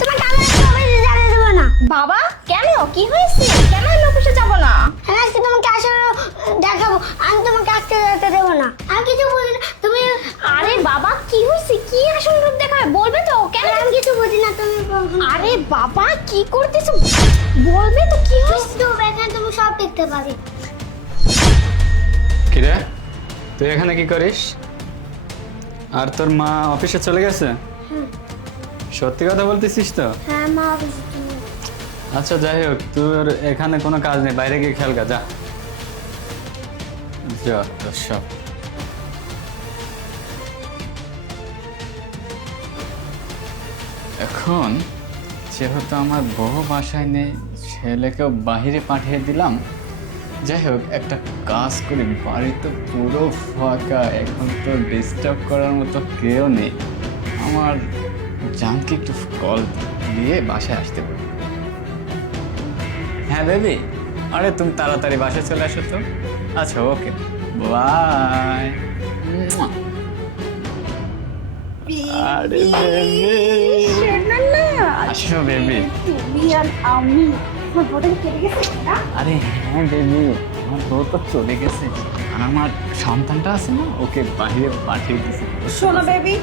তোমাকে আমি অফিসে যেতে দেবো না। বাবা কেন, কি হয়েছে? কেন আমি অফিসে যাব না? আমি আজকে তোমাকে আসলে দেখাবো, আমি তোমাকে আজকে যেতে দেবো না। আমি কিছু বুঝি না, তুমি। আরে বাবা কি হয়েছে? কি আসল রূপ দেখাবে বলবে তো? কেন? আমি কিছু বুঝি না, তুমি আরে বাবা কি করতেছো বলবে তো? কি হয়েছে? তো এখানে তুমি সব দেখতে পারি। কিরে, তুই এখানে কি করিস? আর তোর মা অফিসে চলে গেছে? সত্যি কথা বলতেছিস তো? হ্যাঁ মা অফিসে। আচ্ছা যাই হোক, তোর এখানে কোনো কাজ নেই, বাইরে গিয়ে খেল গা, যা যা তোর সব। এখন যেহেতু আমার বউ বাসায় নেই, ছেলেকেও বাহিরে পাঠিয়ে দিলাম। যাই হোক, একটা কাজ করি, বাড়ি তো পুরো ফাঁকা, এখন তো ডিস্টার্ব করার মতো কেউ নেই। আমার জানকে একটু কল দিয়ে বাসায় আসতে বলি। হ্যাঁ বেবি, আরে তুমি তাড়াতাড়ি বাসায় চলে আসো তো। আচ্ছা ওকে, বাই। আরে বেবি, আসো বেবি। তুমি আর আমি আমার বড় কেটে গেছে না? আরে হ্যাঁ বেবি, আমার বউ তো চলে গেছে, আর আমার সন্তানটা আছে না, ওকে বাইরে পাঠিয়ে দিয়েছে। শোনো বেবি,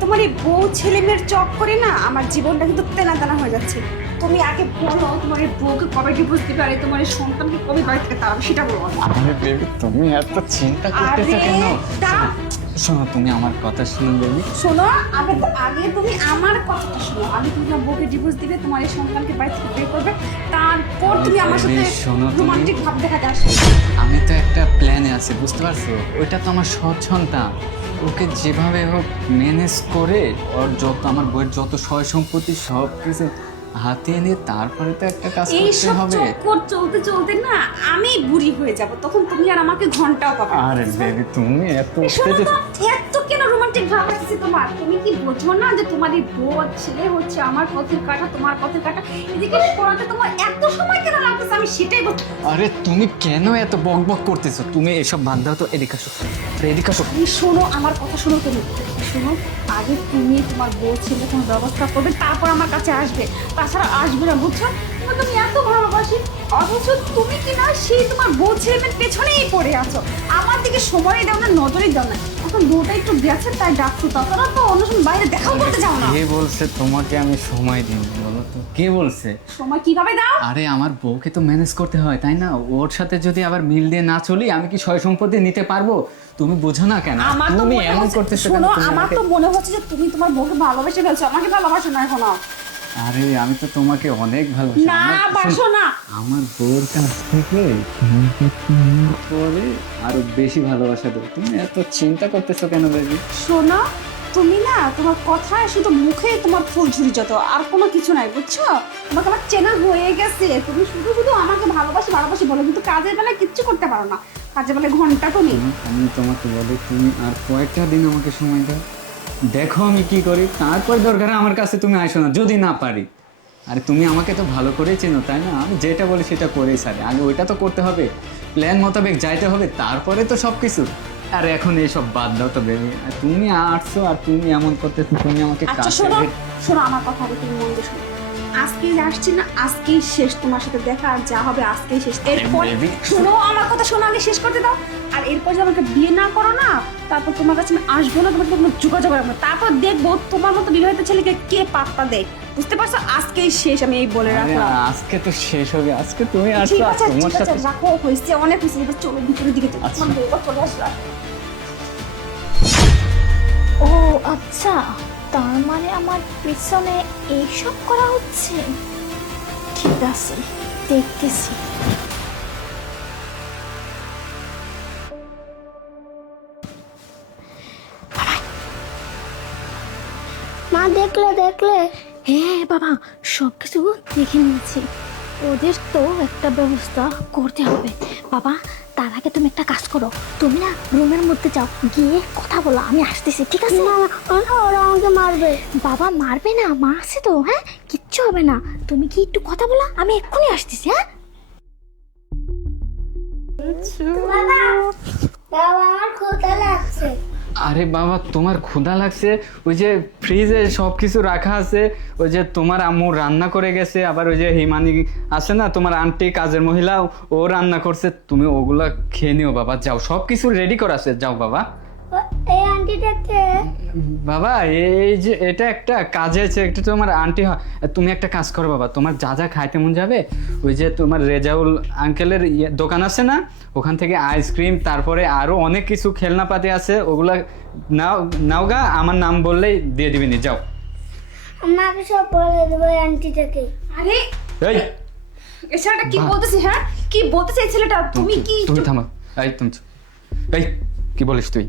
তোমার এই বউ ছেলে মেয়ের চক করে না আমার জীবনটা কিন্তু তেনা তেনা হয়ে যাচ্ছে। তুমি আগে বলো তোমার এই বউকে কবে ডিভোর্স দিবে, আর তোমার এই সন্তানকে কবে বাড়ি থেকে তাড়াবে সেটা বলো। আরে বেবি, তুমি এত চিন্তা করতেছো কেন? শোনো, তুমি আমার কথা শোনো বেবি। শোনো, আগে আগে তুমি আমার কথাটা শোনো। আগে তুমি তোমার বউকে ডিভোর্স দিবে, তোমার এই সন্তানকে বাড়ি থেকে বের করবে, তারপর তুমি আমার সাথে শোনো, তুমি- রোমান্টিক ভাব দেখাতে আসবে। আমি তো একটা প্ল্যানে আছি, বুঝতে পারছো? ওইটা তো আমার সৎ সন্তান, ওকে যেভাবে হোক ম্যানেজ করে ওর যত, আমার বইয়ের যত সয় সম্পত্তি সব কিছু হাতে এনে তারপরে তো একটা কাজ করতে এইসব হবে। চক্কর চলতে চলতে না আমি বুড়ি হয়ে যাব, তখন তুমি আর আমাকে ঘন্টাও পাবে না। আরে বেবি, তুমি এত শোনো উত্তেজিত। তো, এত কেন রোমান্টিক ভাব আসছে তোমার? তুমি কি বোঝো না যে তোমার এই বউ আর ছেলে হচ্ছে আমার পথের কাটা, তোমার পথের কাটা? এদিকে পড়াতে তোমার এত সময় কেন লাগতেছে আমি সেটাই বলছি। আরে তুমি কেন এত বক বক করতেছো? তুমি এসব বাদ দাও তো, এদিকে আসো, এদিকে আসো। তুমি শোনো, আমার কথা শোনো, তুমি শোনো। আগে তুমি তোমার বউ ছেলে কোনো ব্যবস্থা করবে, তারপর আমার কাছে আসবে, তাছাড়া আসবে না, বুঝছো? তোমার তুমি এত ভালোবাসি, অথচ তুমি কি না সেই তোমার বউ ছেলেমের পেছনেই পড়ে আছো, আমার দিকে সময়ই দাও না, নজরই দাও না। এখন বউটা একটু গেছে তাই ডাকছো, তাছাড়া তো অন্য সময় বাইরে দেখাও করতে যাও না। কে বলছে তোমাকে আমি সময় দিই, বলো তো কে বলছে? সময় কিভাবে দাও? আরে আমার বউকে তো ম্যানেজ করতে হয়, তাই না? ওর সাথে যদি আবার মিল দিয়ে না চলি, আমি কি সয় সম্পত্তি নিতে পারবো? তুমি বোঝো না কেন? আমার তো তুমি মনে এমন হচ্ছে, করতেছো কেন? শোনো, তুমি আমার আমাকে- তো মনে হচ্ছে যে তুমি তোমার বউকে ভালোবেসে ফেলছো, আমাকে ভালোবাসো না এখনো। আরে আমি তো তোমাকে অনেক ভালোবাসি। না বাসো না। আমার বউর কাছ থেকে সম্পত্তি নেওয়ার পরে আরো বেশি ভালোবাসা দেবো। তুমি এত চিন্তা করতেছো কেন বেবি? শোনো, তুমি না তোমার কথায় শুধু মুখে তোমার ফুলঝুরি যত, আর কোনো কিছু নাই, বুঝছো? তোমাকে আমার চেনা হয়ে গেছে, তুমি শুধু শুধু আমাকে ভালোবাসি ভালোবাসি বলো, কিন্তু কাজের বেলায় কিচ্ছু করতে পারো না। কাজের বেলায় ঘন্টা তো নেই। আমি তোমাকে বলি, তুমি আর কয়েকটা দিন আমাকে সময় দাও, দেখো আমি কি করি, তারপর দরকার আমার কাছে তুমি আসো না যদি না পারি। আরে তুমি আমাকে তো ভালো করেই চেনো, তাই না? আমি যেটা বলি সেটা করেই ছাড়ি, আগে ওইটা তো করতে হবে, প্ল্যান মোতাবেক যাইতে হবে, তারপরে তো সব কিছু। আর এখন এইসব বাদ দাও তো বেবি, তুমি আসছো আর তুমি এমন করতেছো, তুমি আমাকে আচ্ছা কাছে শোনো, শোনো আমার কথা হবে, তুমি মন দিয়ে শোনো। আজকেই আসছি না, আজকেই শেষ তোমার সাথে দেখা, আর যা হবে আজকেই শেষ। এরপর baby। শোনো আমার কথা, শোনো, আগে শেষ করতে দাও। আর এরপর যদি আমাকে বিয়ে না করো না, তারপর তোমার কাছে আমি আসবো না, তোমার সাথে কোনো যোগাযোগ রাখবো না। তারপর দেখবো তোমার মতো বিবাহিত ছেলেকে কে পাত্তা দেয়, বুঝতে পারছো? আজকেই শেষ, আমি এই বলে আরে রাখলাম। আজকে তো শেষ হবে, আজকে তুমি ঠিক আসছো, আর আছে তোমার ঠিক আছে, সাথে রাখো, হয়েছে, অনেক হয়েছে, এবার চলো ভিতরের দিকে চলো। আচ্ছা। তোমার বউটা চলে আসলো। ও আচ্ছা, তার মানে আমার পিছনে এইসব করা হচ্ছে। ঠিক আছে, দেখতেছি। মা দেখলে দেখলে হ্যাঁ বাবা, সব কিছু দেখে নিয়েছি। ওদের তো একটা ব্যবস্থা করতে হবে বাবা। তার আগে তুমি একটা কাজ করো, তুমি না রুমের মধ্যে যাও, গিয়ে কথা বলো, আমি আসতেছি, ঠিক আছে? না, ওরা আমাকে মারবে। বাবা মারবে না, মা আছে তো, হ্যাঁ কিচ্ছু হবে না। তুমি কি একটু কথা বলো, আমি এক্ষুনি আসতেছি। হ্যাঁ বাবা, বাবা আমার ক্ষুধা লাগছে। আরে বাবা, তোমার ক্ষুধা লাগছে, ওই যে ফ্রিজে সব কিছু রাখা আছে, ওই যে তোমার আম্মু রান্না করে গেছে, আবার ওই যে হিমানি আছে না তোমার আন্টি কাজের মহিলা, ও রান্না করছে, তুমি ওগুলা খেয়ে নিও বাবা, যাও, সব কিছু রেডি করা আছে, যাও বাবা। এই আন্টিটাকে বাবা এই যে এটা একটা কাজে আছে, একটা তোমার আন্টি হয়, তুমি একটা কাজ করো বাবা, তোমার যা যা খাইতে মন যাবে ওই যে তোমার রেজাউল আঙ্কেলের দোকান আছে না, ওখান থেকে আইসক্রিম, তারপরে আরো অনেক কিছু খেলনাপাতি আছে, ওগুলা নাওগা, আমার নাম বললেই দিয়ে দিবিনি, যাও। আমাকে সব বলে দেবো এই আন্টিটাকে। আরে এই এই ছেলেটা কি বলতেছে? হ্যাঁ, কি বলতেছে এই ছেলেটা? তুমি কি তুমি থামো, এই তুমি এই কি বলিস তুই?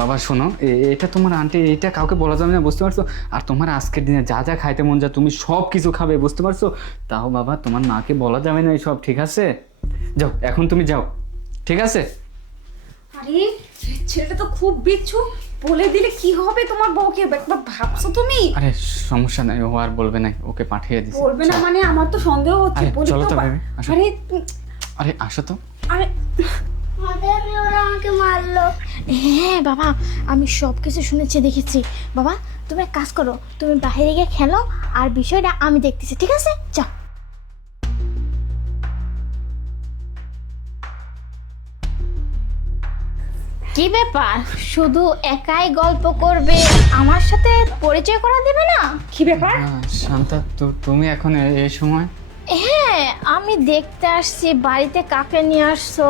বাবা শোনো, এটা তোমার আন্টি, এটা কাউকে বলা যাবে না, বুঝতে পারছো? আর তোমার আজকের দিনে যা যা খাইতে মন যায় তুমি সব কিছু খাবে, বুঝতে পারছো? তাও বাবা তোমার মাকে বলা যাবে না এইসব, ঠিক আছে? যাও, এখন তুমি যাও, ঠিক আছে? আরে ছেলেটা তো খুব বিচ্ছু, বলে দিলে কি হবে তোমার বউকে? একবার ভাবছো তুমি? আরে সমস্যা নাই, ও আর বলবে না, ওকে পাঠিয়ে দিছি। বলবে না মানে? আমার তো সন্দেহ হচ্ছে। আরে, বলি চলো তো বা- baby, আসো। আরে আরে আসো তো। আরে ওরা আমাকে মারলো। হ্যাঁ বাবা, আমি সব কিছু শুনেছি, দেখেছি। বাবা তুমি এক কাজ করো, তুমি বাইরে গিয়ে খেলো, আর বিষয়টা আমি দেখতেছি, ঠিক আছে? যাও। কি ব্যাপার, শুধু একাই গল্প করবে, আমার সাথে পরিচয় করা দেবে না? কি ব্যাপার? শান্তা, তুমি এখন এই সময়? হ্যাঁ, আমি দেখতে আসছি বাড়িতে কাকে নিয়ে আসছো,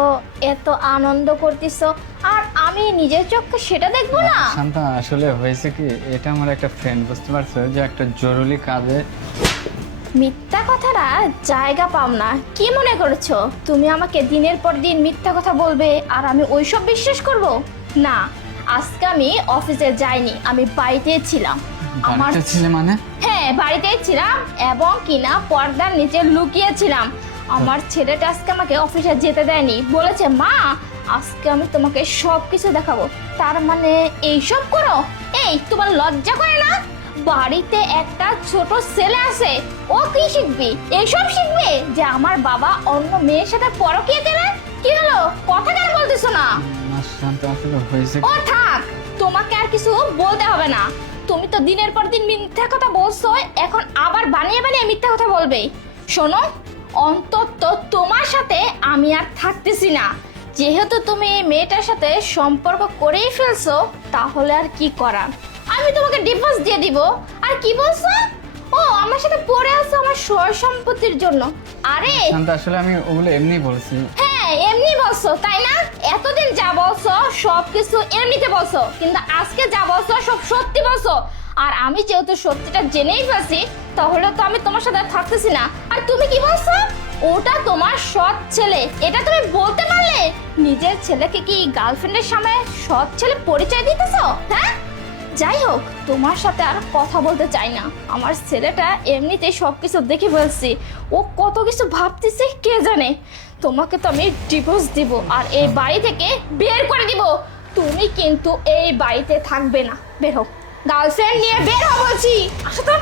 এত আনন্দ করতেছো, আর আমি নিজের চোখে সেটা দেখবো না? শান্তা আসলে হয়েছে কি, এটা আমার একটা ফ্রেন্ড, বুঝতে পারছো, যে একটা জরুরি কাজে। মিথ্যা কথাটা জায়গা পাও না। কি মনে করছো তুমি আমাকে দিনের পর দিন মিথ্যা কথা বলবে আর আমি ওইসব বিশ্বাস করব? না, আজকে আমি অফিসে যাইনি, আমি বাড়িতেই ছিলাম। বাড়িতে ছিলে মানে? হ্যাঁ, বাড়িতেই ছিলাম, এবং কিনা পর্দার নিচে লুকিয়েছিলাম। আমার ছেলেটা আজকে আমাকে অফিসে যেতে দেয়নি, বলেছে মা আজকে আমি তোমাকে সব কিছু দেখাবো। তার মানে এইসব করো? এই তোমার লজ্জা করে না? বাড়িতে একটা ছোট ছেলে আছে, ও কি শিখবে? এইসব শিখবে যে আমার বাবা অন্য মেয়ের সাথে পরকীয়া করে? কি হলো, কথা কেন বলতেছো না? না শান্তা, আসলে হয়েছে ও থাক, তোমাকে আর কিছু বলতে হবে না। তুমি তো দিনের পর দিন মিথ্যা কথা বলছো, এখন আবার বানিয়ে বানিয়ে মিথ্যা কথা বলবে। শোনো, অন্তত তোমার সাথে আমি আর থাকতেছি না। যেহেতু তুমি এই মেয়েটার সাথে সম্পর্ক করেই ফেলছো, তাহলে আর কি করার, আমি তোমাকে ডিভোর্স দিয়ে দিব। আর কি বলছো? ও আমার সাথে পড়ে আছো আমার সয় সম্পত্তির জন্য? আরে শান্তা, আসলে আমি ওগুলো এমনি বলছি। হ্যাঁ, এমনি বলছো তাই না? এতদিন যা বলছো সব কিছু এমনিতে বলছো, কিন্তু আজকে যা বলছো সব সত্যি বলছো। আর আমি যেহেতু সত্যিটা জেনেই ফেলছি, তাহলে তো আমি তোমার সাথে থাকতেছি না। আর তুমি কি বলছো? ওটা তোমার সৎ ছেলে, এটা তুমি বলতে পারলে? নিজের ছেলেকে কি গার্লফ্রেন্ডের সামনে সৎ ছেলে পরিচয় দিতেছো? হ্যাঁ, যাই হোক, তোমার সাথে আর কথা বলতে চাই না। আমার ছেলেটা এমনিতেই সব কিছু দেখে ফেলছি, ও কত কিছু ভাবতেছে কে জানে। তোমাকে তো আমি ডিভোর্স দিব আর এই বাড়ি থেকে বের করে দিব। তুমি কিন্তু এই বাড়িতে থাকবে না, বের হও, গার্লফ্রেন্ড নিয়ে বের হও বলছি। আসো তো।